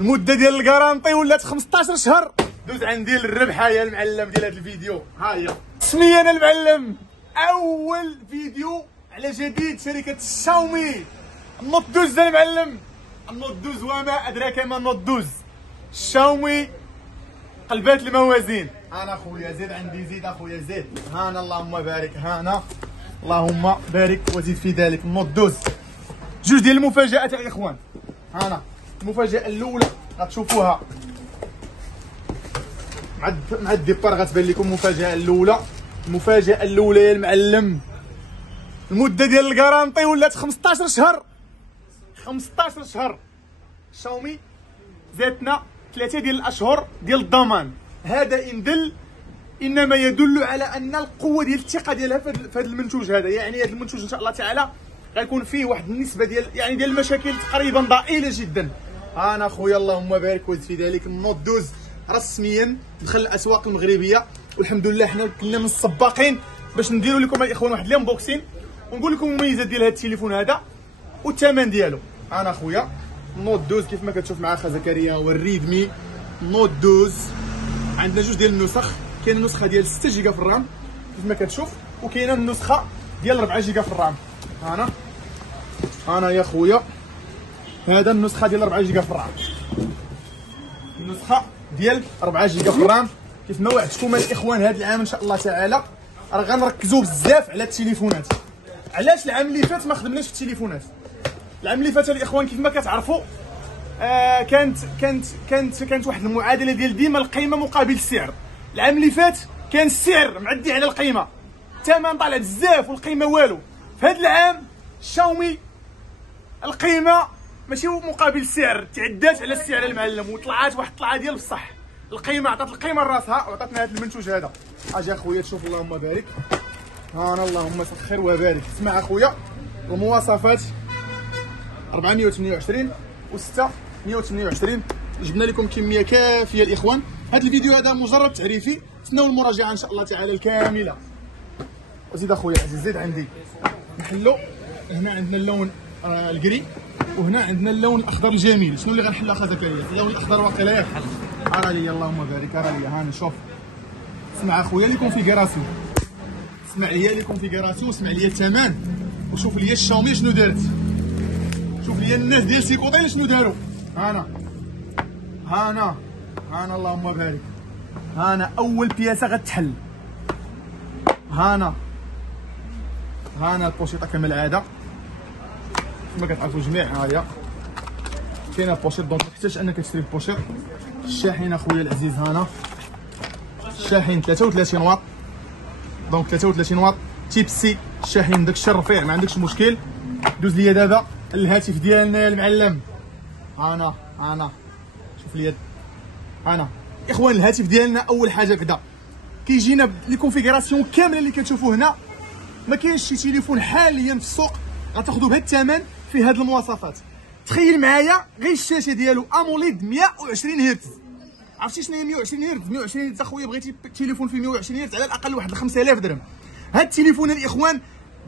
المده ديال الكارانطي ولات 15 شهر. دوز عندي الربحه يا المعلم ديال هذا الفيديو. ها هي اسمي انا المعلم. اول فيديو على جديد شركه الشاومي النوت 12 المعلم. النوت 12 وما ادراك ما النوت 12. الشاومي قلبات الموازين. انا اخويا زيد عندي زيد اخويا زيد. هانا اللهم بارك هانا اللهم بارك وزيد في ذلك النوت 12. جوج ديال المفاجآت يا اخوان. هانا المفاجأة الأولى غتشوفوها مع الديبار غتبان لكم المفاجأة الأولى. المفاجأة الأولى يا المعلم المدة ديال الكارانطي ولات 15 شهر. 15 شهر. شاومي زادتنا 3 ديال الأشهر ديال الضمان. هذا إن دل إنما يدل على أن القوة ديال الثقة ديالها في هذا المنتوج هذا. يعني هذا المنتوج إن شاء الله تعالى غيكون فيه واحد النسبة ديال المشاكل تقريبا ضئيلة جدا. انا خويا اللهم بارك وزد في ذلك النوت 12 رسميا دخل الاسواق المغربيه، والحمد لله حنا كنا من السباقين باش نديروا لكم الاخوان واحد الانبوكسين ونقول لكم المميزات ديال هذا التليفون هذا والثمن ديالو. انا خويا النوت 12 كيف ما كتشوف مع اخا زكريا هو الريدمي نوت 12. عندنا جوج ديال النسخ، كاينه النسخه ديال 6 جيجا في الرام كيف ما كتشوف، وكاينه النسخه ديال 4 جيجا في الرام. انا يا خويا هذا النسخه ديال 4 جيجا في الرام. النسخه ديال 4 جيجا في الرام كيف ما وعدتكم الاخوان هذا العام ان شاء الله تعالى راه غنركزوا بزاف على التليفونات. علاش العام اللي فات ما خدمناش في التليفونات؟ العام اللي فات الاخوان كيف ما كتعرفوا كانت واحد المعادله ديال ديما القيمه مقابل السعر. العام اللي فات كان السعر معدي على القيمه، الثمن طالع بزاف والقيمه والو. في هذا العام شاومي القيمه ماشي مقابل السعر، تعدات على السعر المعلم وطلعات واحد الطلعه ديال بصح. القيمه عطات القيمه لراسها وعطاتنا هذا المنتوج هذا. اجي اخويا تشوف اللهم بارك. هانا اللهم سخر وبارك. اسمع اخويا المواصفات 428 و6 128. جبنا لكم كميه كافيه الاخوان. هذا الفيديو هذا مجرد تعريفي، تسناو المراجعه ان شاء الله تعالى الكامله. وزيد اخويا عزيز زيد عندي نحلو. هنا عندنا اللون الكري، وهنا عندنا اللون الاخضر الجميل. شنو اللي غنحل اخا زكريا؟ اللون الاخضر واقيلا يحل. ارى لي اللهم بارك ارى لي. هاني شوف اسمع اخويا لي كونفيغوراسيون، اسمع ليا لي كونفيغوراسيون، اسمع ليا الثمن، وشوف ليا الشاومي شنو دارت، شوف ليا الناس ديال سيكوطيل شنو داروا. هانا اللهم بارك. هانا اول بياسه غتحل. هانا البوشيطه كما العاده كما كتعرفوا الجميع. ها هي كاينه بوشيط، دونك محتاج انك تشري البوشيط. الشاحن اخويا العزيز هانا الشاحن 33 واط، دونك 33 واط تيب سي. الشاحن داك الشيء الرفيع ما عندكش مشكل. دوز ليا دابا الهاتف ديالنا المعلم. انا شوف ليا انا اخوان الهاتف ديالنا اول حاجه كدا كيجينا لي كونفيغوراسيون كامله اللي كتشوفوا هنا. ما كاينش شي تليفون حاليا في السوق غتاخذوا بهذا الثمن في هذه المواصفات. تخيل معايا غير الشاشه ديالو اموليد 120 هرتز. عرفتي شنو هي 120 هرتز؟ 120 هرتز اخويا بغيتي تليفون في 120 هرتز على الاقل واحد 5000 درهم. هاد التليفون الاخوان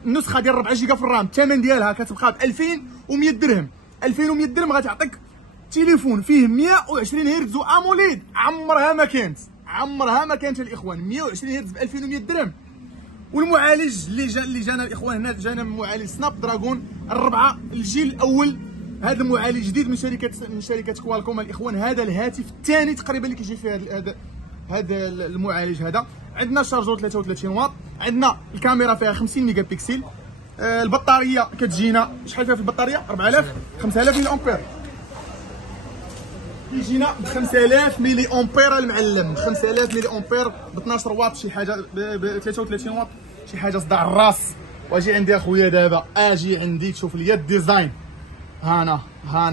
النسخه ديال 4 جيجا في الرام الثمن ديالها كتبقى ب 2100 درهم. 2100 درهم غتعطيك تليفون فيه 120 هرتز واموليد. عمرها ما كانت الاخوان 120 هرتز ب 2100 درهم. والمعالج اللي جانا الاخوان هنا جانا من سناب دراجون 4 الجيل الاول. هذا المعالج جديد من شركه كوالكوم الاخوان. هذا الهاتف الثاني تقريبا اللي كيجي فيه هذا المعالج هذا. عندنا شارجور 33 واط، عندنا الكاميرا فيها 50 ميجا بكسل. البطاريه كتجينا شحال فيها في البطاريه؟ 5000 ملي امبير. كيجينا ب 5000 ملي امبير المعلم. 5000 ملي امبير ب 12 واط شي حاجه، ب 33 واط شي حاجه صداع الراس. واجي عندي اخويا دابا اجي عندي تشوف ليا الديزاين. هانا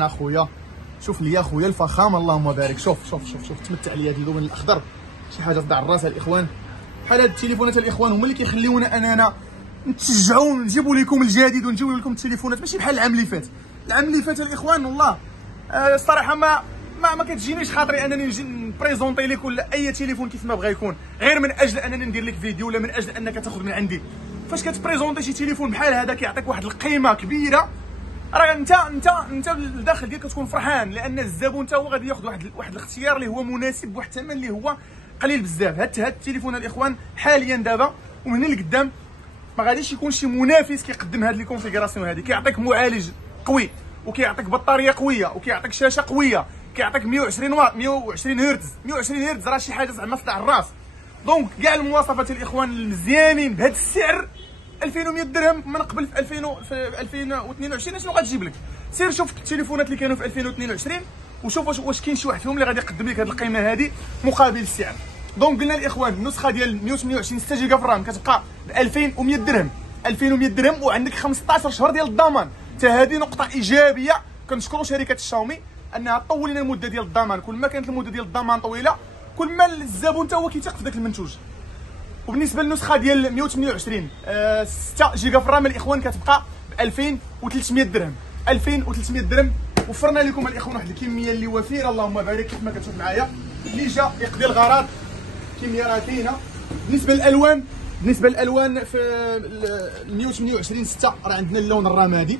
اخويا شوف ليا اخويا الفخامه اللهم بارك. شوف تمتع ليا هذا اللون الاخضر شي حاجه صداع الراس الاخوان. بحال هاد التليفونات الاخوان هما اللي كيخليونا اننا نتشجعوا نجيبوا لكم الجديد ونجيبوا لكم التليفونات ماشي بحال العام اللي فات. العام اللي فات الاخوان والله الصراحه ما كتجينيش خاطري انني نجي نبريزونطي لك ولا اي تليفون كيف ما بغا يكون غير من اجل انني ندير لك فيديو ولا من اجل انك تاخذ من عندي. فاش كتبريزونطي شي تليفون بحال هذا كيعطيك واحد القيمه كبيره راه انت الداخل ديالك كتكون فرحان، لان الزبون حتى هو غادي ياخذ واحد الاختيار اللي هو مناسب بواحد الثمن اللي هو قليل بزاف. هاد التليفون الاخوان حاليا دابا ومن هنا لقدام ما غاديش يكون شي منافس كيقدم هاد لي كونفيغوراسيون هادي. كيعطيك معالج قوي، وكيعطيك بطاريه قويه، وكيعطيك شاشه قويه، كيعطيك 120 واط 120 هرتز. 120 هرتز راه شي حاجه زعما طلع الراس. دونك كاع المواصفات الاخوان المزيانين بهذا السعر 2100 درهم من قبل في 2022 شنو غتجيب لك؟ سير شوف التليفونات اللي كانوا في 2022 وشوف واش كاين شي واحد فيهم اللي غادي يقدم لك هذه القيمه هذه مقابل السعر. دونك قلنا الاخوان النسخه ديال 128 6 جيجا في الرام كتبقى ب 2100 درهم. 2100 درهم وعندك 15 شهر ديال الضمان. حتى هذه نقطه ايجابيه كنشكروا شركه الشاومي انها طول لنا المده ديال الضمان. كل ما كانت المده ديال الضمان طويله كل ما الزبون حتى هو كيثق في ذاك المنتوج. وبالنسبه للنسخه ديال 128 6 جيجا في الرام الاخوان كتبقى ب 2300 درهم. 2300 درهم وفرنا لكم الاخوان واحد الكميه اللي وفيره اللهم بارك كيف ما كتشوف معايا اللي جا يقضي الغرض. الكميه راه كاينه. بالنسبه للالوان في 128 6 راه عندنا اللون الرمادي،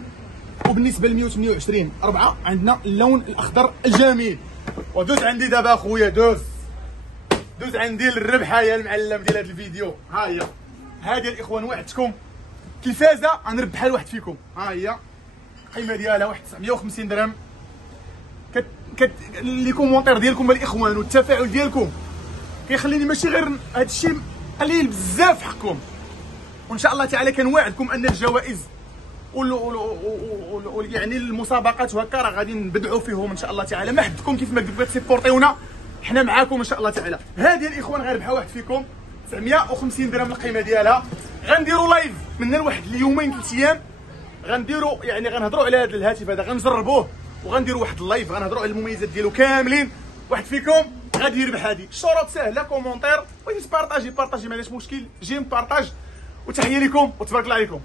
وبالنسبه ل 128 4 عندنا اللون الاخضر الجميل. ودوز عندي دابا اخويا دوز عندي للربحه يا المعلم ديال هذا الفيديو. ها هي هذه الاخوان وعدتكم تلفازه غنربحها لواحد فيكم. ها هي القيمه ديالها واحد 950 درهم. لي كومونتير ديالكم الاخوان والتفاعل ديالكم كيخليني ماشي غير هذا الشيء قليل بزاف في حقكم. وان شاء الله تعالى كنواعدكم ان الجوائز يعني المسابقات وهكا راه غادي نبدعوا فيهم ان شاء الله تعالى. ما حدكم كيف ما قلت تسيبورتيونا حنا معاكم ان شاء الله تعالى. هذه الاخوان غيربحها واحد فيكم 950 درهم القيمه ديالها. غنديروا لايف من لواحد اليومين 3 ايام، غنديروا يعني غنهضروا على هذا الهاتف هذا، غنجربوه وغنديروا واحد اللايف غنهضروا على المميزات ديالو كاملين. واحد فيكم غادي يربح. هذه الشروط سهله، كومونتير بغيتي تبارطاجي ما عندهاش مشكل، جيم بارطاج. وتحيه لكم وتبارك الله عليكم.